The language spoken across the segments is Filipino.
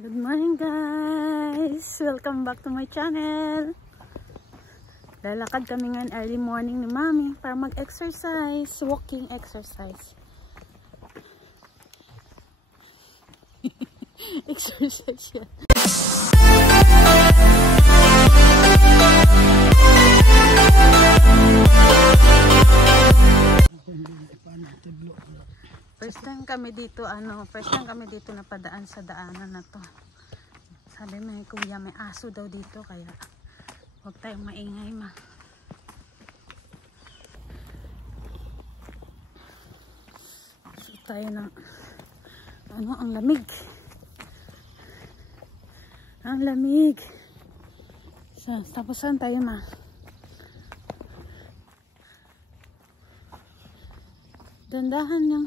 Good morning guys! Welcome back to my channel. Lalakad kami ngayon early morning ni Mami para mag-exercise, walking exercise. Exercise yan. First time kami dito napadaan sa daanan na to. Sabi may kuya may aso daw dito kaya huwag tayong maingay ma. So tayo ng ang lamig. Ang lamig. So, tapusan tayo ma. Dandahan lang.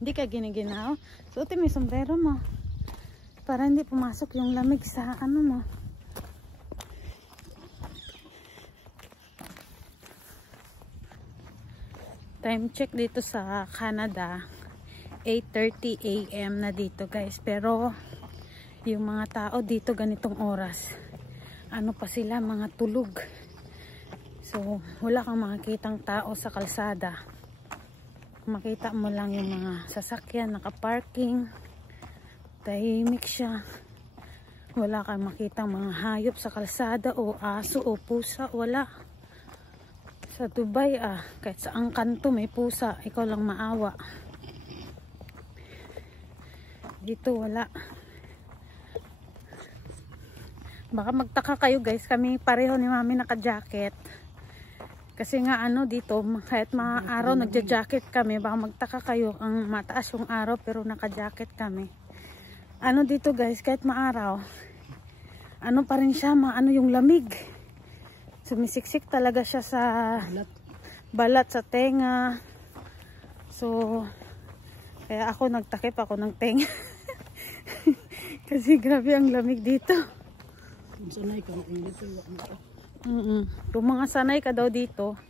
Hindi ka giniginaw. Suotin mo yung sombrero mo para hindi pumasok yung lamig sa ano mo. Time check dito sa Canada 8:30 AM na dito guys, pero yung mga tao dito ganitong oras ano pa sila, mga tulog. So wala kang makikitang tao sa kalsada. Makita mo lang yung mga sasakyan nakaparking, tahimik siya, wala kang makitang mga hayop sa kalsada o aso o pusa, wala. Sa Dubai kahit saang kanto may pusa, ikaw lang maawa. Dito wala. Baka magtaka kayo guys, kami pareho ni Mami naka-jacket. Kasi nga dito kahit araw nagja-jacket kami, baka magtaka kayo ang mataas yung araw pero naka-jacket kami. Dito guys, kahit maaraw, pa rin siya, yung lamig. Sumisiksik talaga siya sa balat sa tenga. So kaya ako nagtakip ako ng tenga. Kasi grabe ang lamig dito. Sanay ka na dito. Kung mga sanay ka daw dito,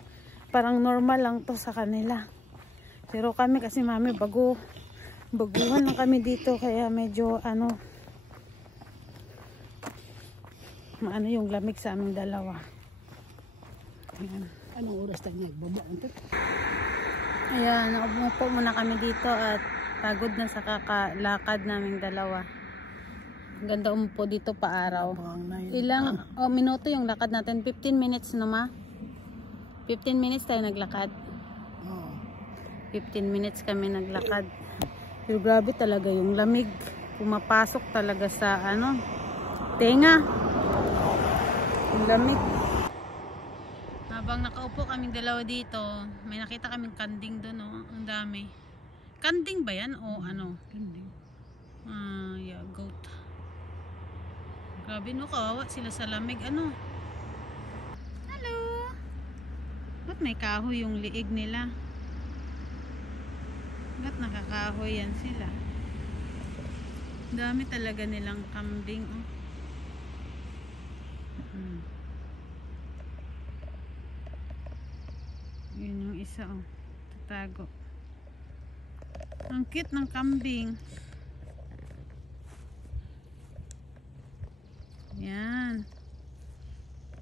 parang normal lang to sa kanila. Pero kami kasi Mami baguhan na kami dito kaya medyo yung lamig sa aming dalawa. Ayan. Anong oras tayo nagbaba? Ayan, umupo muna kami dito at pagod na sa kakalakad naming dalawa. Ganda umupo dito pa araw. Ilang minuto yung lakad natin? 15 minutes na ma? 15 minutes tayo naglakad. 15 minutes kami naglakad. Pero grabe talaga yung lamig. Pumapasok talaga sa tenga. Yung lamig. Habang nakaupo kaming dalawa dito, may nakita kaming kanding doon, ang dami. Kanding ba yan o ano? Kanding. Yeah, goat. Grabe kawawa sila sa lamig. Hello? Ba't may kahoy yung liig nila? Ba't nakakahoy yan sila? Dami talaga nilang kambing. Yun yung isa tatago. Ang cute ng kambing. Yan.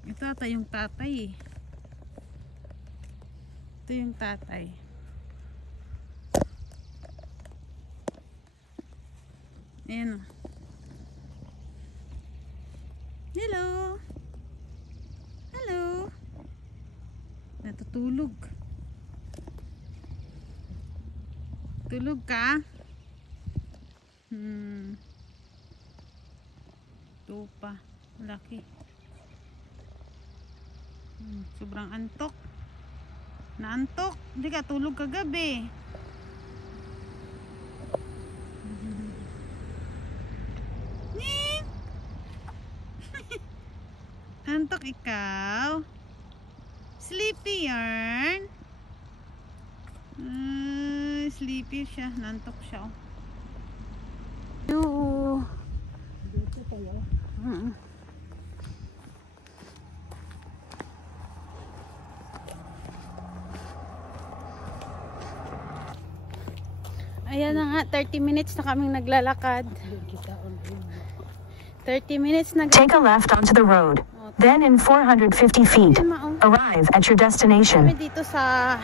Ito ata yung tatay. Ito yung tatay. Ayan. Hello. Hello. Natutulog. Tulog ka? Ito pa. Laki. Sobrang antok. Naantok. Hindi ka tulog kagabi. Antok ikaw? Sleepy yarn? Sleepy siya. Nantok siya. Dito tayo. Ayan na nga, 30 minutes na kaming naglalakad. 30 minutes na. Take a left onto the road. Then in 450 feet, arrive at your destination. Kami dito sa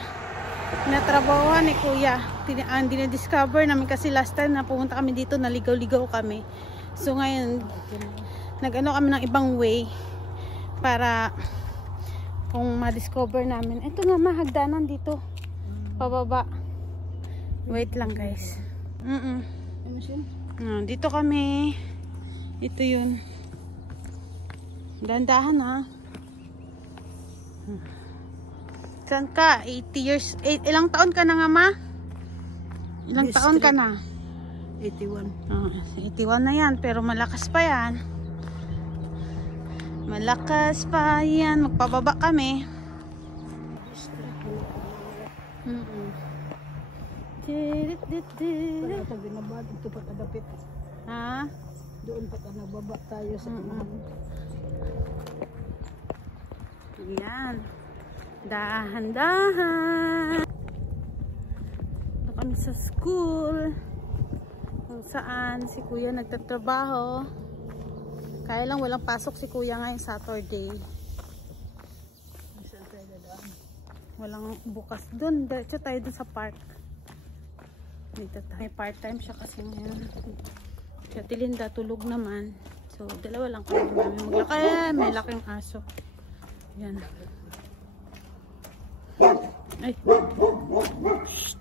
natrabahoan ni Kuya. Dinidiscover namin kasi last time na pumunta kami dito, naligaw-ligaw kami. So ngayon, nag-ano kami ng ibang way para kung ma-discover namin. Ito nga, mahagdanan dito. Pababa. Wait lang guys. Dito kami. Ito yun. Dandahan ha. Saan ka? 80 years. Ilang taon ka na nga ma? Ilang taon ka na? 81. 81 na yan. Pero malakas pa yan. Malakas pa yan. Magpababa kami. Ito binabad. Ito pagkadapit. Ha? Doon pagka nababa tayo sa Yan. Dahan-dahan. Ito kami sa school. Kung saan si Kuya nagtatrabaho. Kaya lang walang pasok si Kuya ngayong Saturday. Walang bukas doon. Diretso tayo doon sa park. Dito tayo. May part-time siya kasi ngayon. Siya Tilinda tulog naman. So dalawa lang kami maglakay. May laking aso. Yan. Ay. Shh.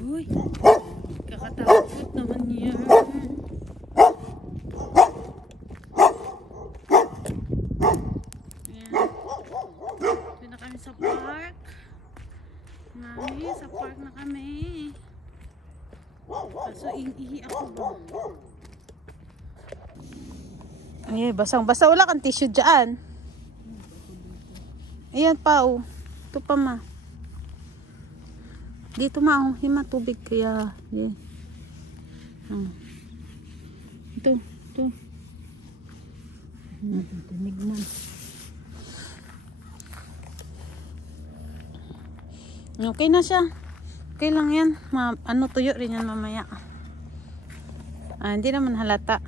Uy. Kakatakot naman yan. Sa park. Mami, sa park na kami. Kaso ihi ako ba? Ay, basang-basa. Wala kang tissue dyan. Ayan pa, oh. Ito pa, ma. Dito, ma, oh. Hima, tubig kaya. Yeah. Ito, ito. Tinig man. Okay na siya. Okay lang yan. Tuyo rin yan mamaya. Hindi naman halata.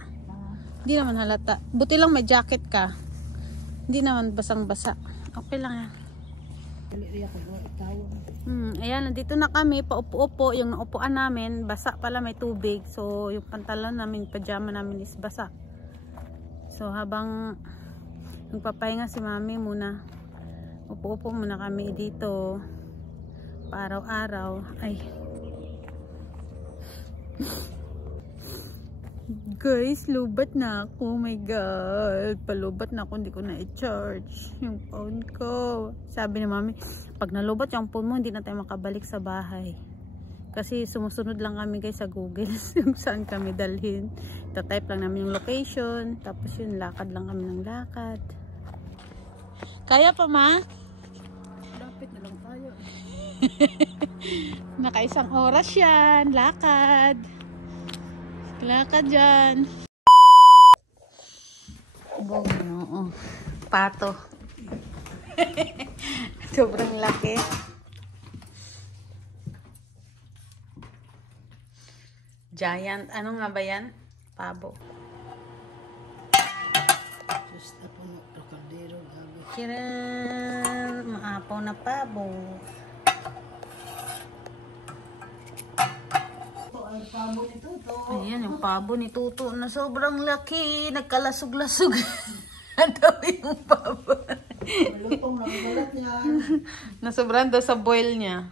Hindi naman halata. Buti lang may jacket ka. Hindi naman basang-basa. Okay lang yan. Ayan, nandito na kami. Paupo-upo. Yung naupuan namin, basa pala, may tubig. So, yung pantalon namin, pajama namin is basa. So, habang nagpapahinga si mami muna, upo-upo muna kami dito. Araw-araw. Ay. Guys, lubat na ako. Oh my God. Palubat na ako. Hindi ko na i-charge yung phone ko. Sabi ni mami, pag nalubat yung phone mo, hindi na tayo makabalik sa bahay. Kasi sumusunod lang kami guys sa Google kung saan kami dalhin. Tatype lang namin yung location. Tapos yun, lakad lang kami ng lakad. Kaya pa, ma? Lapit na lang tayo. Naka-1 oras yan. Lakad. Lakad yan. Oo. Pato. Sobrang laki. Giant. Ano nga ba yan? Pabo. Kiran. Maapaw na pabo. Ayan, yung pabo ni Tuto na sobrang laki. Nagkalasog-lasog. Ang dami yung pabo. Nasobrang daw sa boil niya.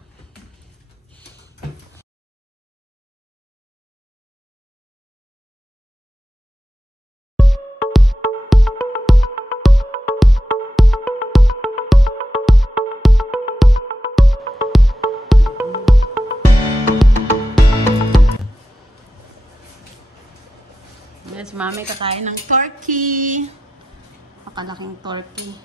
Yes, mami kakain ng turkey. Pakalaking turkey.